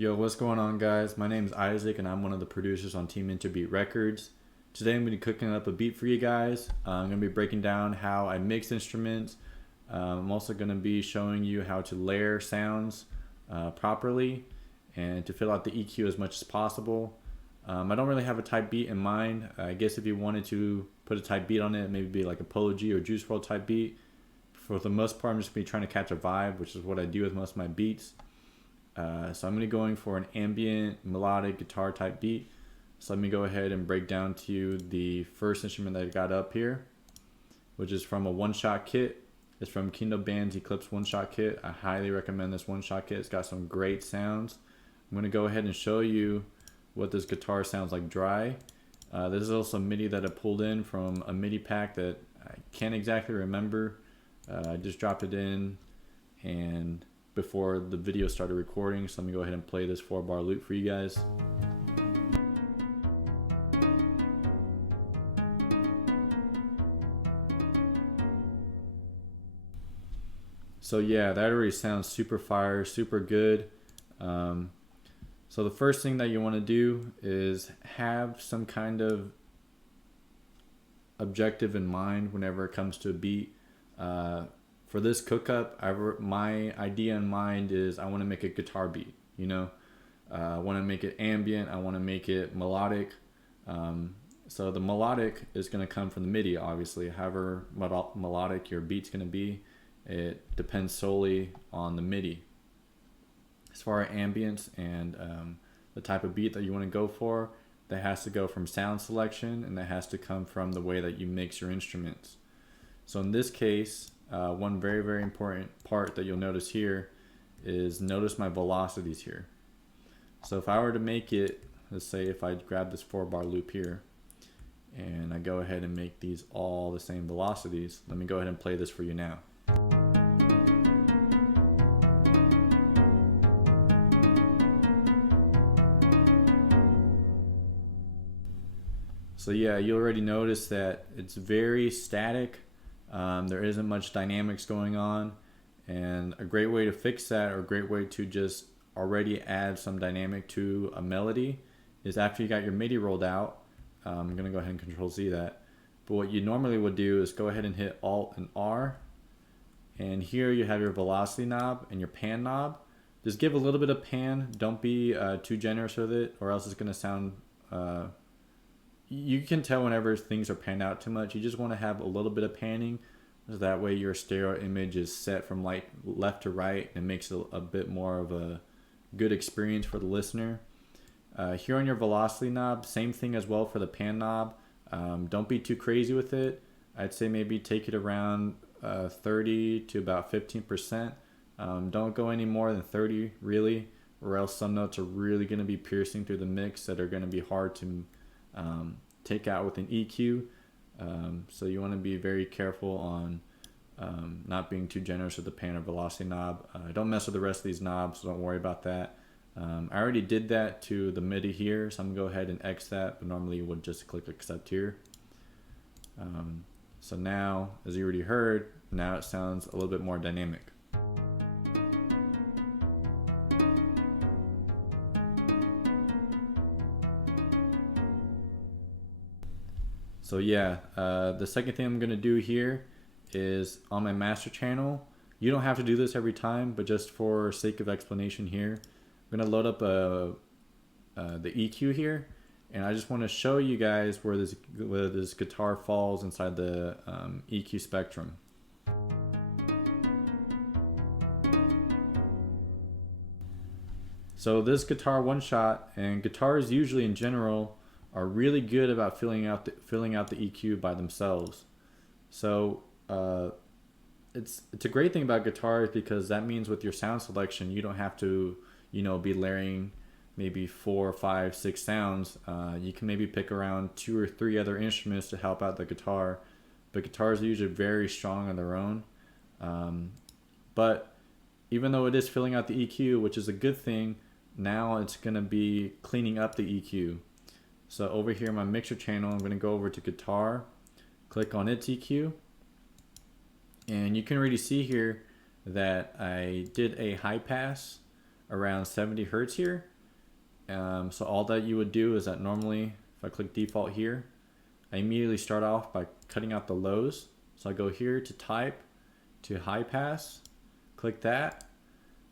Yo, what's going on, guys? My name is Isaac, and I'm one of the producers on Team Interbeat Records. Today, I'm going to be cooking up a beat for you guys. I'm going to be breaking down how I mix instruments. I'm also going to be showing you how to layer sounds properly and to fill out the EQ as much as possible. I don't really have a type beat in mind. I guess if you wanted to put a type beat on it, maybe be like a Polo G or Juice WRLD type beat. For the most part, I'm just going to be trying to catch a vibe, which is what I do with most of my beats. So I'm going to be going for an ambient melodic guitar type beat. So let me go ahead and break down to you the first instrument that I got up here, which is from a one-shot kit. It's from Kingdom Band's Eclipse one-shot kit. I highly recommend this one-shot kit. It's got some great sounds. I'm going to go ahead and show you what this guitar sounds like dry. This is also MIDI that I pulled in from a MIDI pack that I can't exactly remember. I just dropped it in and before the video started recording, so let me go ahead and play this 4-bar loop for you guys. So yeah, that already sounds super fire, super good. So the first thing that you want to do is have some kind of objective in mind whenever it comes to a beat. For this cook-up, my idea in mind is I want to make a guitar beat, you know. I want to make it ambient, I want to make it melodic. So the melodic is going to come from the MIDI, obviously. However melodic your beat's going to be, it depends solely on the MIDI. As far as ambience and the type of beat that you want to go for, that has to go from sound selection, and that has to come from the way that you mix your instruments. So in this case, one very, very important part that you'll notice here is notice my velocities here. So if I were to make it, let's say if I grab this 4-bar loop here and I go ahead and make these all the same velocities, let me go ahead and play this for you now. So yeah, you already notice that it's very static. There isn't much dynamics going on, and a great way to fix that, or a great way to just already add some dynamic to a melody, is after you got your MIDI rolled out. I'm gonna go ahead and Control Z that, but what you normally would do is go ahead and hit Alt and R, and here you have your velocity knob and your pan knob. Just give a little bit of pan, don't be too generous with it, or else it's gonna sound you can tell whenever things are panned out too much. You just want to have a little bit of panning, so that way your stereo image is set from left to right, and it makes it a bit more of a good experience for the listener. Here on your velocity knob, same thing as well for the pan knob. Don't be too crazy with it. I'd say maybe take it around 30 to about 15%. Don't go any more than 30 really, or else some notes are really going to be piercing through the mix that are going to be hard to take out with an EQ. So you want to be very careful on not being too generous with the pan or velocity knob. Don't mess with the rest of these knobs, so don't worry about that. I already did that to the MIDI here, so I'm going to go ahead and X that, but normally you would just click accept here. So now, as you already heard, now it sounds a little bit more dynamic. So yeah, the second thing I'm going to do here is on my master channel. You don't have to do this every time, but just for sake of explanation here, I'm going to load up the EQ here, and I just want to show you guys where this guitar falls inside the EQ spectrum. So this guitar one shot, and guitars usually in general are really good about filling out the EQ by themselves. So it's a great thing about guitars, because that means with your sound selection you don't have to be layering maybe 4, 5, 6 sounds. You can maybe pick around 2 or 3 other instruments to help out the guitar, but guitars are usually very strong on their own. But even though it is filling out the EQ, which is a good thing, now it's going to be cleaning up the EQ. So over here in my mixer channel, I'm going to go over to guitar, click on its EQ, and you can already see here that I did a high pass around 70 hertz here. So all that you would do is that normally if I click default here, I immediately start off by cutting out the lows. So I go here to type, to high pass, click that,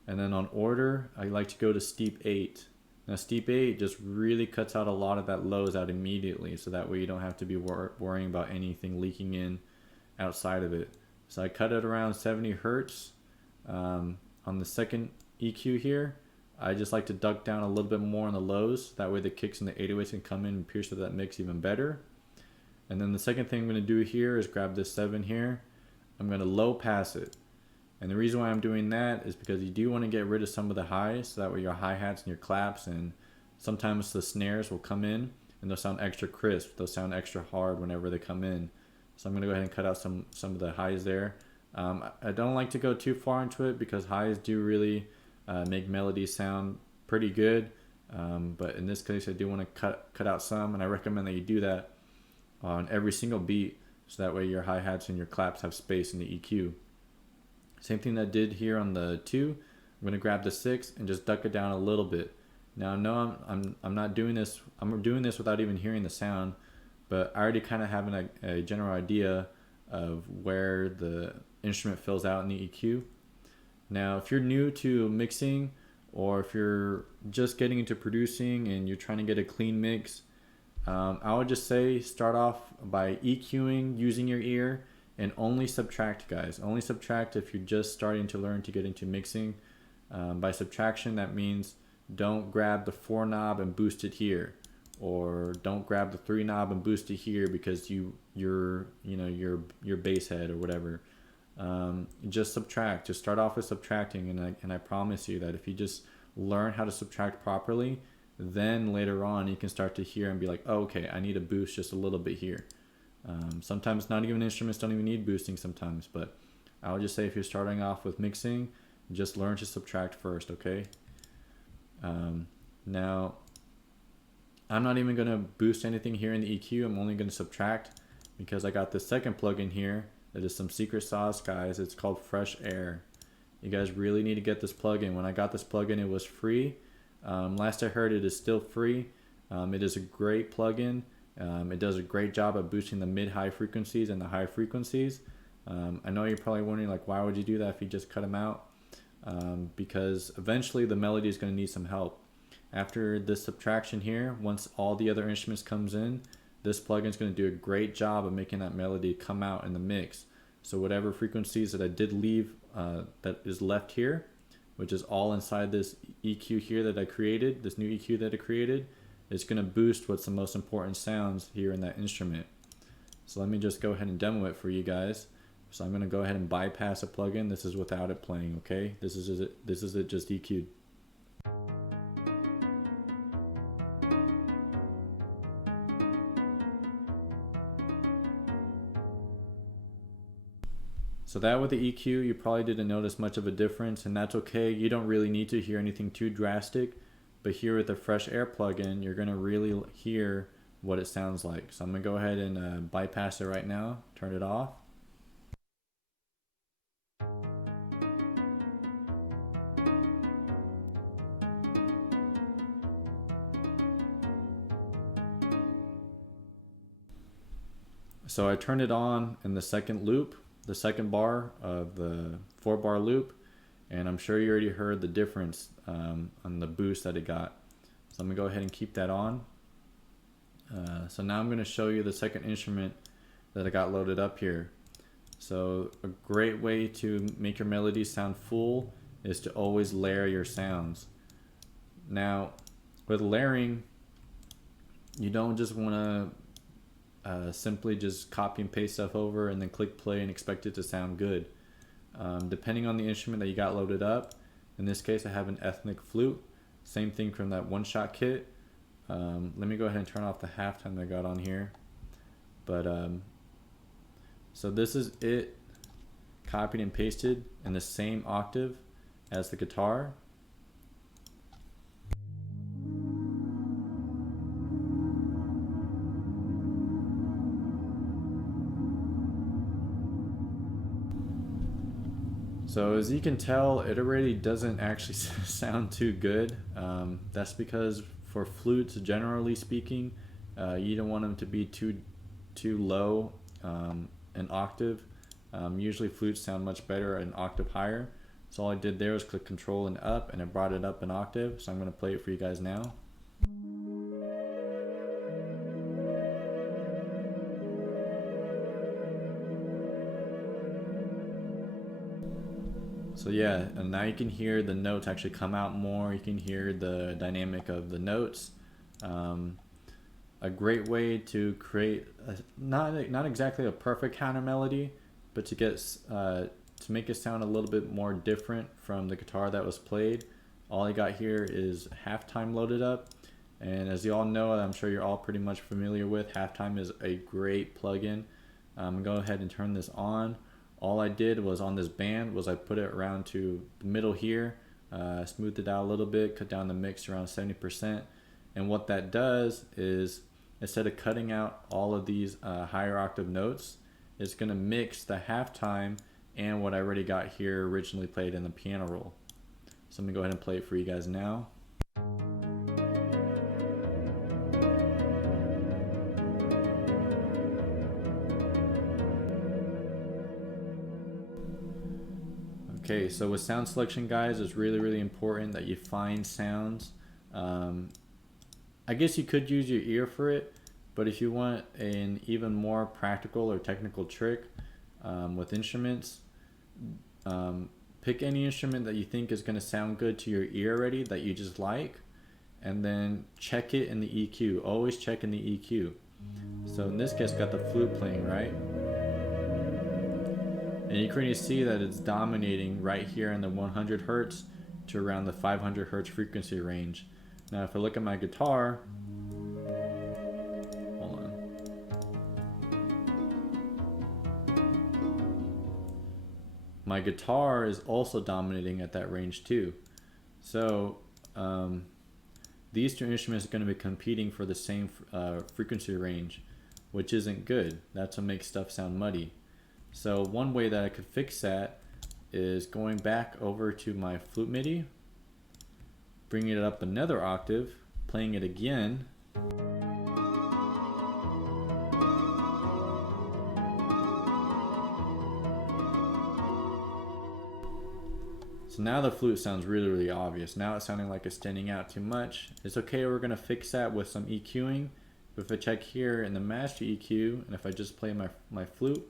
and then on order I like to go to steep 8. Now steep 8 just really cuts out a lot of that lows out immediately, so that way you don't have to be worrying about anything leaking in outside of it. So I cut it around 70 hertz. On the second EQ here, I just like to duck down a little bit more on the lows, that way the kicks and the 808s can come in and pierce through that mix even better. And then the second thing I'm going to do here is grab this 7 here, I'm going to low pass it. And the reason why I'm doing that is because you do want to get rid of some of the highs, so that way your hi-hats and your claps and sometimes the snares will come in and they'll sound extra crisp, they'll sound extra hard whenever they come in. So I'm going to go ahead and cut out some of the highs there. I don't like to go too far into it because highs do really make melodies sound pretty good. But in this case I do want to cut out some, and I recommend that you do that on every single beat, so that way your hi-hats and your claps have space in the EQ. Same thing that I did here on the 2. I'm going to grab the 6 and just duck it down a little bit. Now I know I'm not doing this, I'm doing this without even hearing the sound, but I already kind of have a general idea of where the instrument fills out in the EQ. Now if you're new to mixing, or if you're just getting into producing and you're trying to get a clean mix, I would just say start off by EQing using your ear, and only subtract, guys. Only subtract if you're just starting to learn to get into mixing. By subtraction, that means don't grab the 4 knob and boost it here, or don't grab the 3 knob and boost it here because your bass head or whatever. Just subtract. Just start off with subtracting, and I promise you that if you just learn how to subtract properly, then later on you can start to hear and be like, oh, okay, I need a boost just a little bit here. Sometimes not even instruments don't even need boosting sometimes, but I would just say if you're starting off with mixing, just learn to subtract first, okay? Now, I'm not even going to boost anything here in the EQ. I'm only going to subtract because I got this second plugin here that is some secret sauce, guys. It's called Fresh Air. You guys really need to get this plugin. When I got this plugin, it was free. Last I heard, it is still free. It is a great plugin. It does a great job at boosting the mid-high frequencies and the high frequencies. I know you're probably wondering, like, why would you do that if you just cut them out? Because eventually the melody is going to need some help. After this subtraction here, once all the other instruments comes in, this plugin is going to do a great job of making that melody come out in the mix. So whatever frequencies that I did leave that is left here, which is all inside this EQ here that I created, this new EQ that I created, it's going to boost what's the most important sounds here in that instrument. So let me just go ahead and demo it for you guys. So I'm going to go ahead and bypass a plugin. This is without it playing, okay? This is it just EQ'd. So that with the EQ, you probably didn't notice much of a difference, and that's okay. You don't really need to hear anything too drastic. But here with the Fresh Air plugin, you're going to really hear what it sounds like. So I'm going to go ahead and bypass it right now, turn it off. So I turned it on in the second loop, the second bar of the 4-bar loop, and I'm sure you already heard the difference on the boost that it got. So I'm going to go ahead and keep that on. So now I'm going to show you the second instrument that I got loaded up here. So a great way to make your melodies sound full is to always layer your sounds. Now with layering, you don't just want to simply just copy and paste stuff over and then click play and expect it to sound good. Depending on the instrument that you got loaded up, in this case I have an ethnic flute, same thing from that one-shot kit. Let me go ahead and turn off the halftime that I got on here. But so this is it copied and pasted in the same octave as the guitar. So as you can tell, it already doesn't actually sound too good. That's because for flutes, generally speaking, you don't want them to be too low an octave. Usually flutes sound much better an octave higher. So all I did there was click Control and up, and it brought it up an octave. So I'm going to play it for you guys now. So yeah, and now you can hear the notes actually come out more. You can hear the dynamic of the notes. A great way to create not exactly a perfect counter melody, but to get to make it sound a little bit more different from the guitar that was played. All I got here is halftime loaded up, and as you all know, I'm sure you're all pretty much familiar with, halftime is a great plugin. Go ahead and turn this on. All I did was on this band was I put it around to the middle here, smoothed it out a little bit, cut down the mix around 70%, and what that does is instead of cutting out all of these higher octave notes, it's going to mix the halftime and what I already got here originally played in the piano roll. So I'm going to go ahead and play it for you guys now. Okay, so with sound selection, guys, it's really important that you find sounds. I guess you could use your ear for it, but if you want an even more practical or technical trick with instruments, pick any instrument that you think is going to sound good to your ear already, that you just like, and then check it in the EQ. Always check in the EQ. So in this case, got the flute playing, right? And you can really see that it's dominating right here in the 100 Hertz to around the 500 Hertz frequency range. Now if I look at my guitar, hold on. My guitar is also dominating at that range too. So these two instruments are going to be competing for the same frequency range, which isn't good. That's what makes stuff sound muddy. So one way that I could fix that is going back over to my flute MIDI, bringing it up another octave, playing it again. So now the flute sounds really obvious. Now it's sounding like it's standing out too much. It's okay, we're gonna fix that with some EQing. If I check here in the master EQ, and if I just play my flute,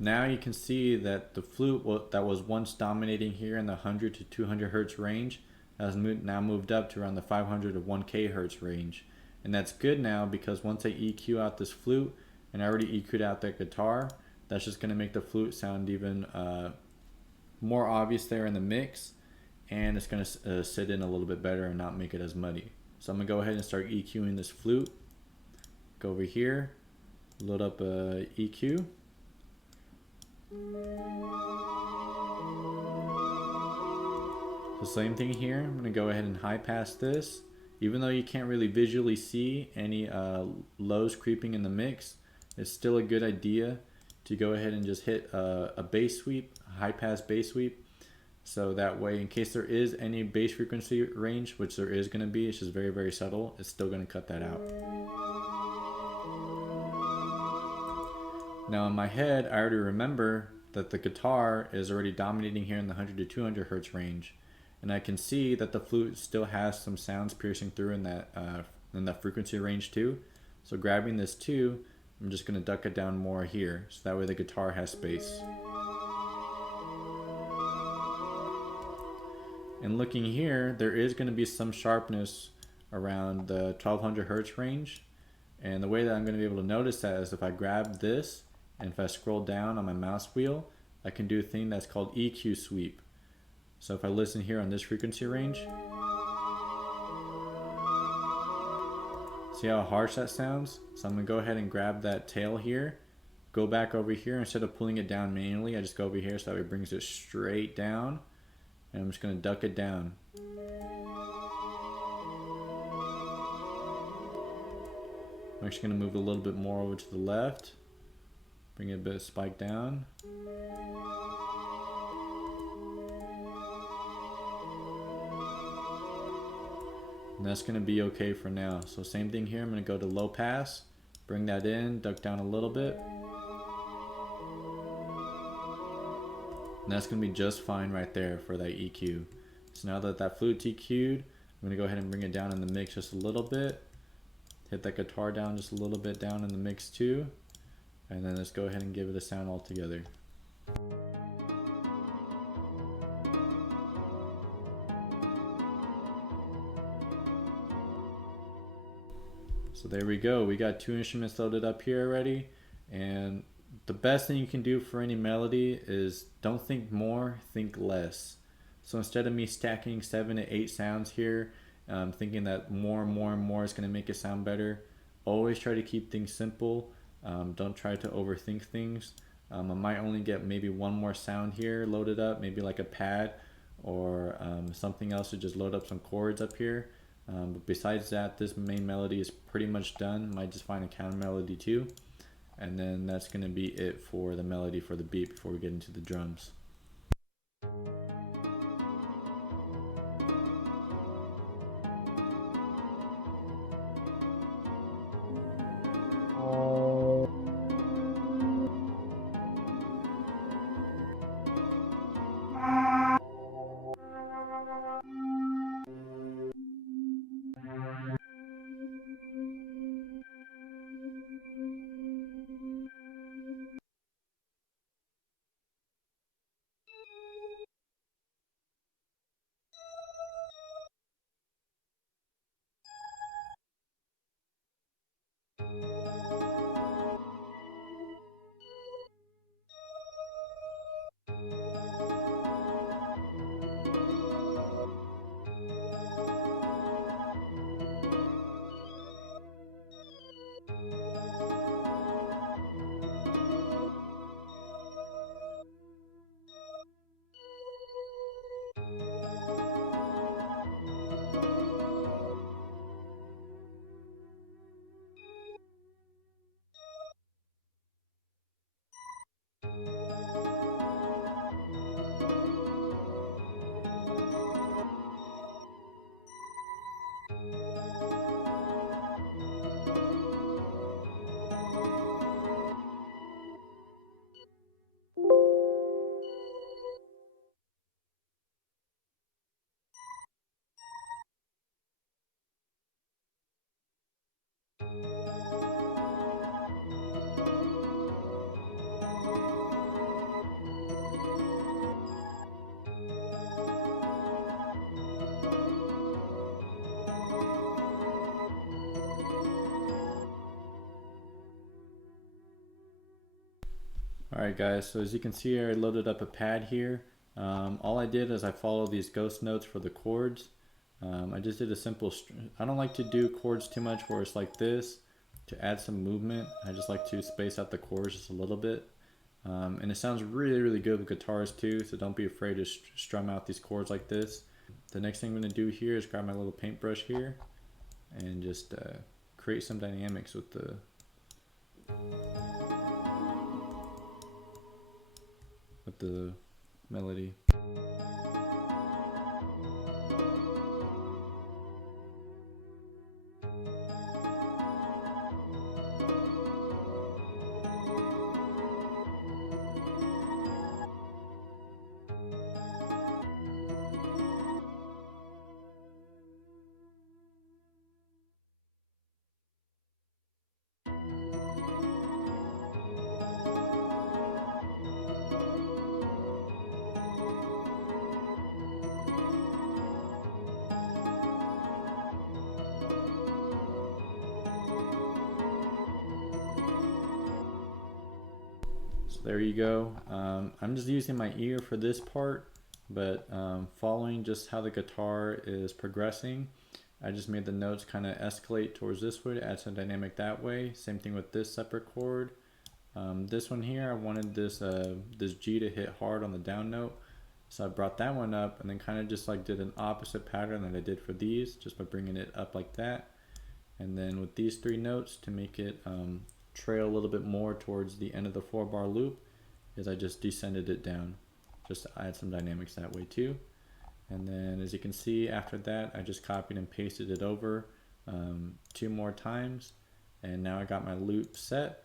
now you can see that the flute that was once dominating here in the 100 to 200 Hertz range has now moved up to around the 500 to 1K Hertz range. And that's good now, because once I EQ out this flute, and I already EQ'd out that guitar, that's just going to make the flute sound even more obvious there in the mix, and it's going to sit in a little bit better and not make it as muddy. So I'm going to go ahead and start EQing this flute. Go over here, load up a EQ. So same thing here, I'm going to go ahead and high pass this. Even though you can't really visually see any lows creeping in the mix, it's still a good idea to go ahead and just hit a bass sweep, a high pass bass sweep. So that way, in case there is any bass frequency range, which there is going to be, it's just very subtle, it's still going to cut that out. Now in my head, I already remember that the guitar is already dominating here in the 100 to 200 Hertz range. And I can see that the flute still has some sounds piercing through in that frequency range too. So grabbing this too, I'm just going to duck it down more here, so that way the guitar has space. And looking here, there is going to be some sharpness around the 1200 Hertz range. And the way that I'm going to be able to notice that is if I grab this, and if I scroll down on my mouse wheel, I can do a thing that's called EQ sweep. So if I listen here on this frequency range, see how harsh that sounds? So I'm going to go ahead and grab that tail here, go back over here. Instead of pulling it down manually, I just go over here so that it brings it straight down. And I'm just going to duck it down. I'm actually going to move a little bit more over to the left, bring it a bit of spike down. And that's going to be okay for now. So same thing here, I'm going to go to low pass, bring that in, duck down a little bit. And that's going to be just fine right there for that EQ. So now that that flute's EQ'd, I'm going to go ahead and bring it down in the mix just a little bit. Hit that guitar down just a little bit down in the mix too. And then let's go ahead and give it a sound all together. So there we go. We got 2 instruments loaded up here already. And the best thing you can do for any melody is don't think more, think less. So instead of me stacking 7 to 8 sounds here, thinking that more and more and more is going to make it sound better, always try to keep things simple. Don't try to overthink things. I might only get maybe one more sound here loaded up, maybe like a pad or something else to just load up some chords up here. But besides that, this main melody is pretty much done. Might just find a counter melody too. And then that's going to be it for the melody for the beat before we get into the drums. Alright guys, so as you can see I loaded up a pad here. All I did is I followed these ghost notes for the chords. I just did a simple, I don't like to do chords too much where it's like this. To add some movement, I just like to space out the chords just a little bit. And it sounds really good with guitars too, so don't be afraid to strum out these chords like this. The next thing I'm going to do here is grab my little paintbrush here and just create some dynamics with the melody. So there you go. I'm just using my ear for this part, but following just how the guitar is progressing, I just made the notes kind of escalate towards this way to add some dynamic that way. Same thing with this separate chord. This one here, I wanted this G to hit hard on the down note, so I brought that one up and then kind of just like did an opposite pattern that I did for these, just by bringing it up like that. And then with these 3 notes, to make it trail a little bit more towards the end of the 4-bar loop, is I just descended it down, just to add some dynamics that way too. And then as you can see, after that, I just copied and pasted it over 2 more times. And now I got my loop set.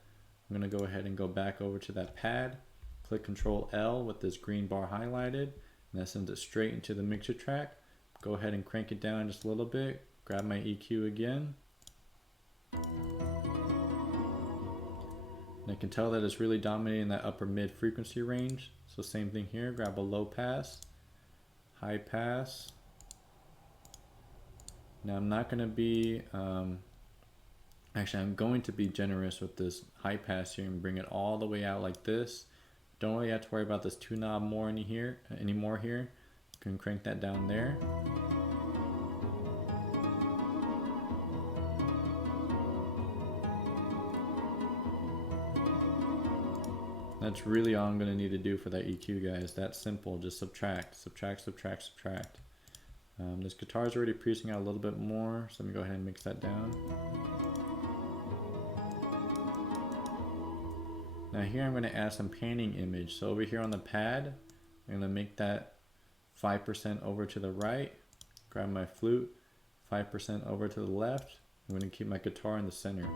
I'm gonna go ahead and go back over to that pad, click Control L with this green bar highlighted, and that sends it straight into the mixer track. Go ahead and crank it down just a little bit, grab my EQ again. And I can tell that it's really dominating that upper mid frequency range. So same thing here, grab a low pass, high pass. Now I'm not gonna be, actually I'm going to be generous with this high pass here and bring it all the way out like this. Don't really have to worry about this 2 knob more anymore here. You can crank that down there. That's really all I'm going to need to do for that EQ, guys. That's simple. Just subtract, subtract, subtract, subtract. This guitar is already producing out a little bit more, so let me go ahead and mix that down. Now here I'm going to add some panning image. So over here on the pad, I'm going to make that 5% over to the right, grab my flute, 5% over to the left. I'm going to keep my guitar in the center.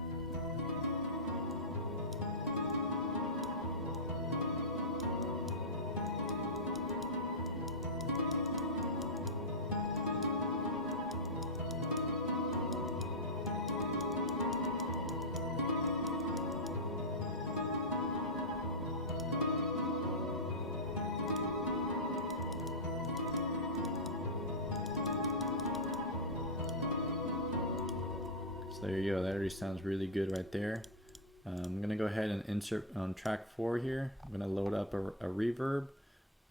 So there you go, that already sounds really good right there. I'm going to go ahead and insert on track 4 here. I'm going to load up a reverb.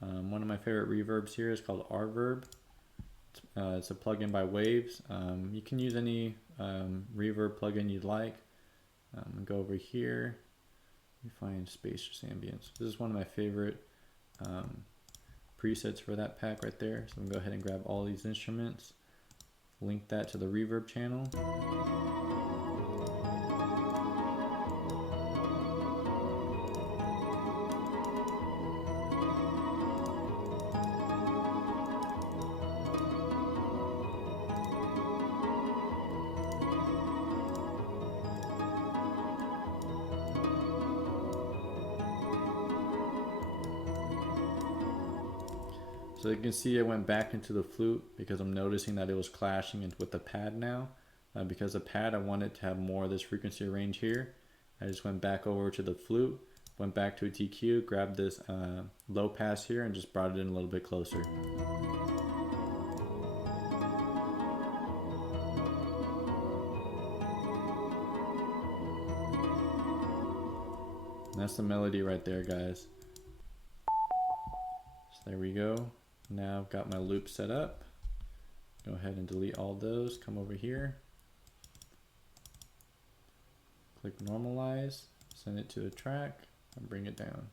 One of my favorite reverbs here is called Reverb. It's a plugin by Waves. You can use any reverb plugin you'd like. I'm going to go over here. Let me find Spacious Ambience. This is one of my favorite presets for that pack right there. So I'm going to go ahead and grab all these instruments, link that to the reverb channel. So you can see I went back into the flute because I'm noticing that it was clashing with the pad now. Because the pad, I wanted to have more of this frequency range here. I just went back over to the flute, went back to its EQ, grabbed this low pass here and just brought it in a little bit closer. And that's the melody right there, guys. So there we go. Now I've got my loop set up. Go ahead and delete all those. Come over here. Click normalize. Send it to the track and bring it down.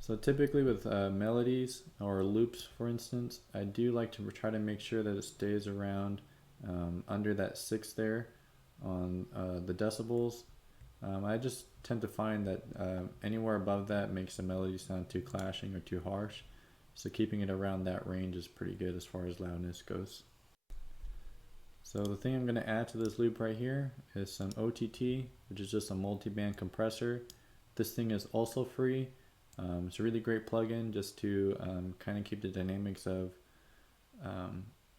So typically with melodies or loops, for instance, I do like to try to make sure that it stays around under that 6 there on the decibels. I just tend to find that anywhere above that makes the melody sound too clashing or too harsh. So keeping it around that range is pretty good as far as loudness goes. So the thing I'm going to add to this loop right here is some OTT, which is just a multiband compressor. This thing is also free. It's a really great plugin just to kind of keep the dynamics of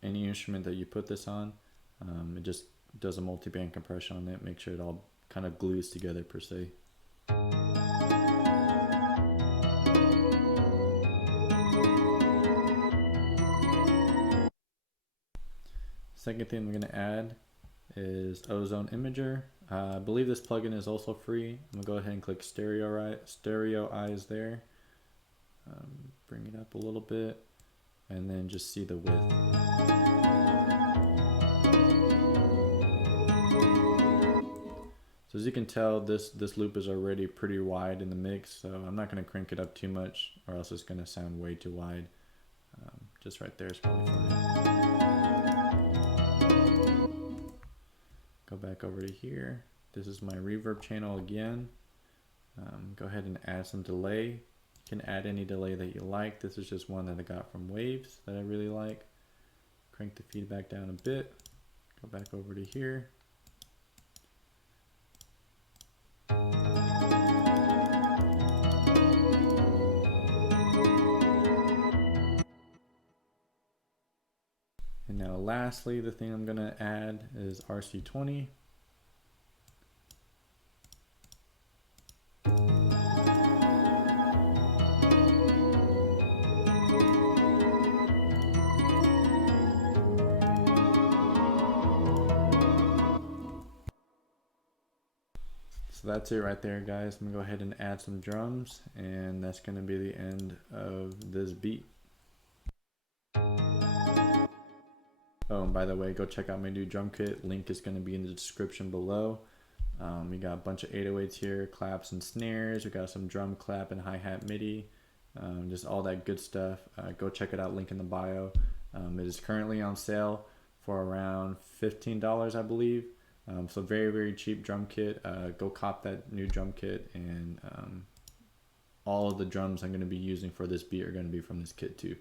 any instrument that you put this on. It just does a multiband compression on it, make sure it all kind of glues together per se. Second thing I'm going to add is Ozone Imager. I believe this plugin is also free. I'm going to go ahead and click stereo eyes there. Bring it up a little bit and then just see the width. So So as you can tell, this loop is already pretty wide in the mix, so I'm not going to crank it up too much or else it's going to sound way too wide. Just right there is probably fine. Go back over to here. This is my reverb channel again. Go ahead and add some delay. You can add any delay that you like. This is just one that I got from Waves that I really like. Crank the feedback down a bit. Go back over to here. And now lastly, the thing I'm going to add is RC20. So that's it right there, guys. I'm gonna go ahead and add some drums, and that's gonna be the end of this beat. Oh, and by the way, go check out my new drum kit. Link is gonna be in the description below. We got a bunch of 808s here, claps and snares. We got some drum clap and hi-hat MIDI, just all that good stuff. Go check it out, link in the bio. It is currently on sale for around $15, I believe. So very, very cheap drum kit. Go cop that new drum kit, and all of the drums I'm going to be using for this beat are going to be from this kit too.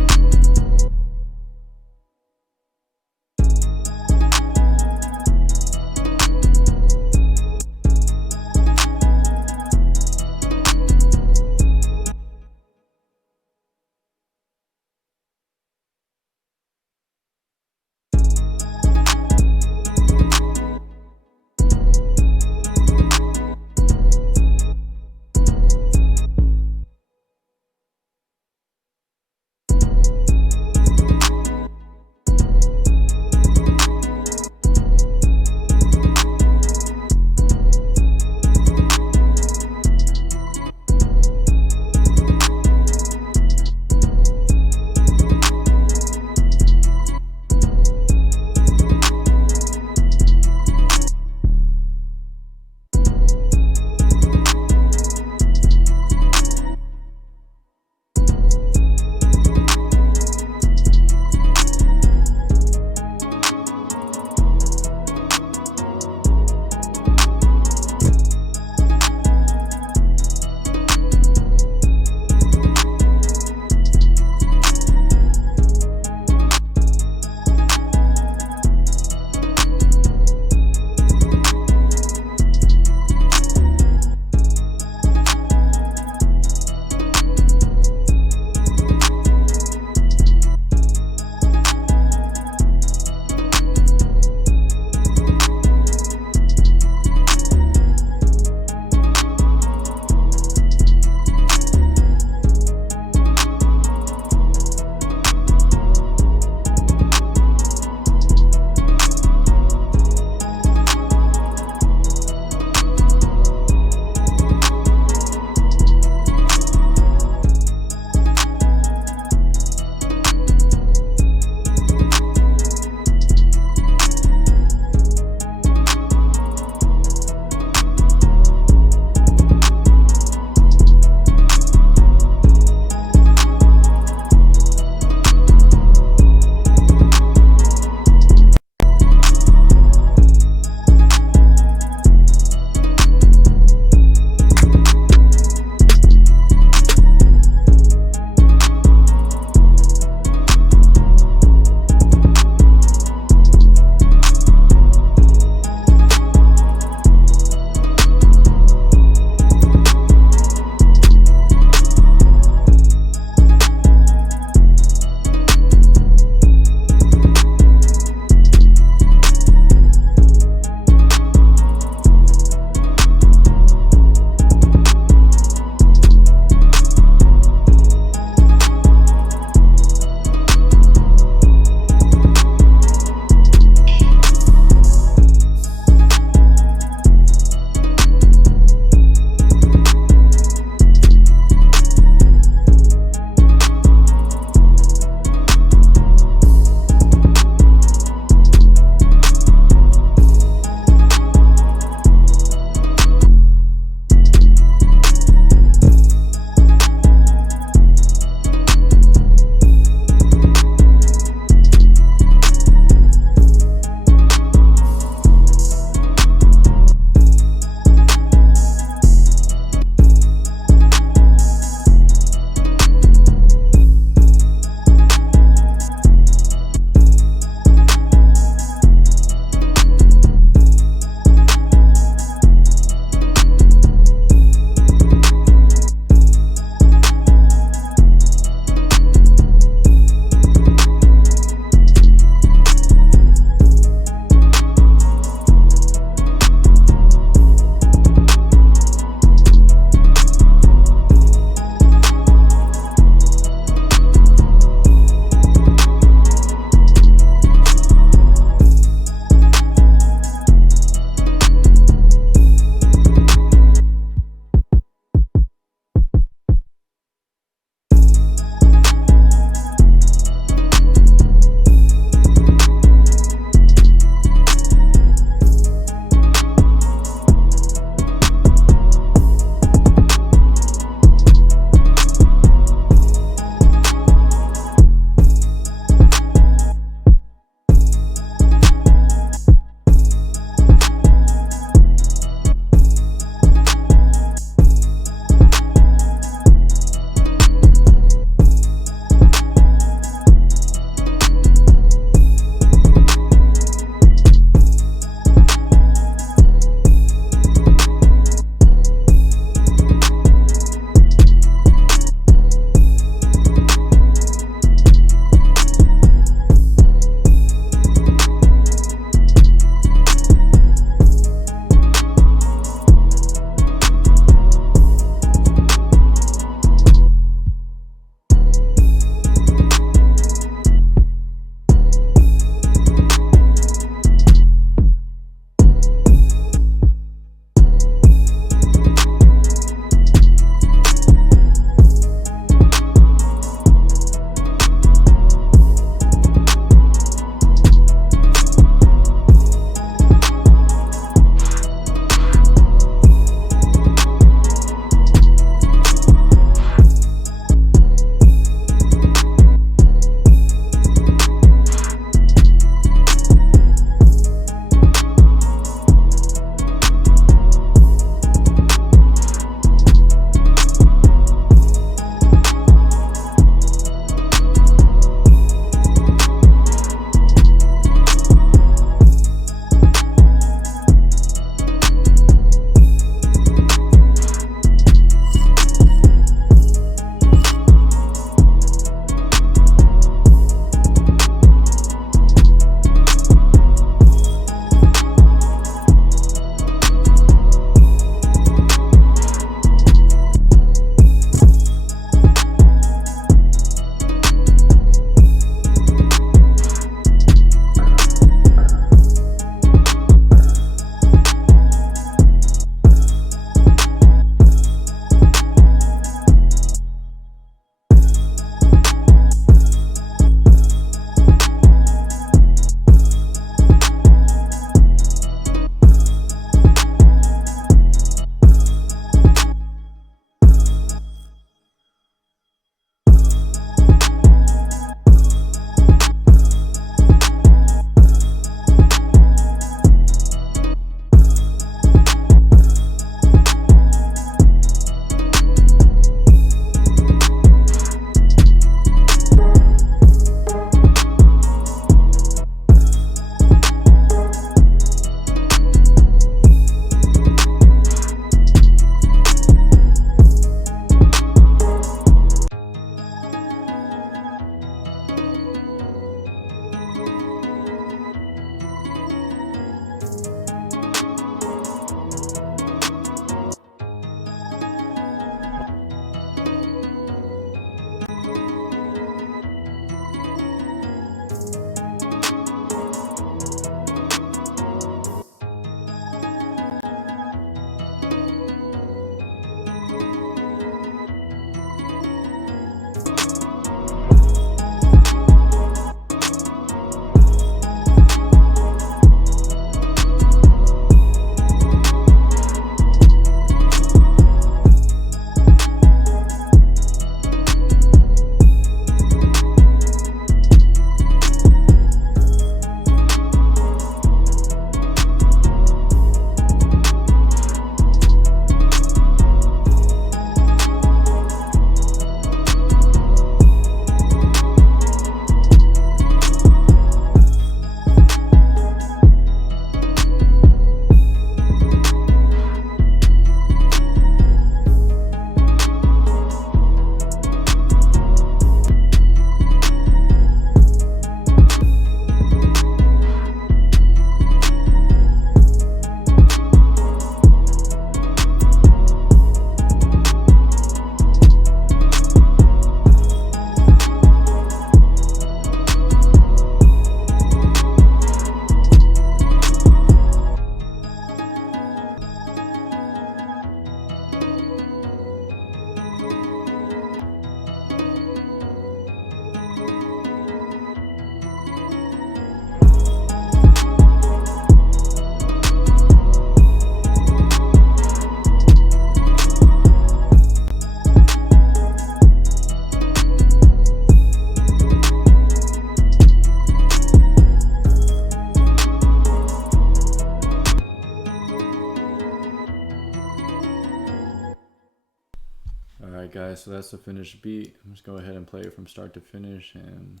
Alright guys, so that's the finished beat. I'm just go ahead and play it from start to finish, and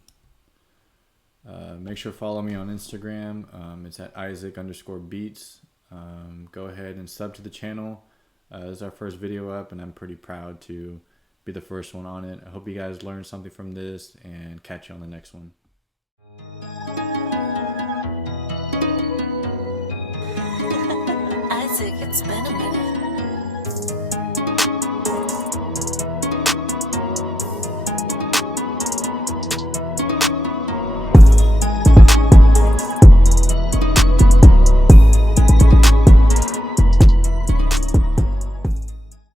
make sure to follow me on Instagram. It's at Isaac_beats. Go ahead and sub to the channel. This is our first video up, and I'm pretty proud to be the first one on it. I hope you guys learned something from this, and catch you on the next one. Isaac, it's been a minute.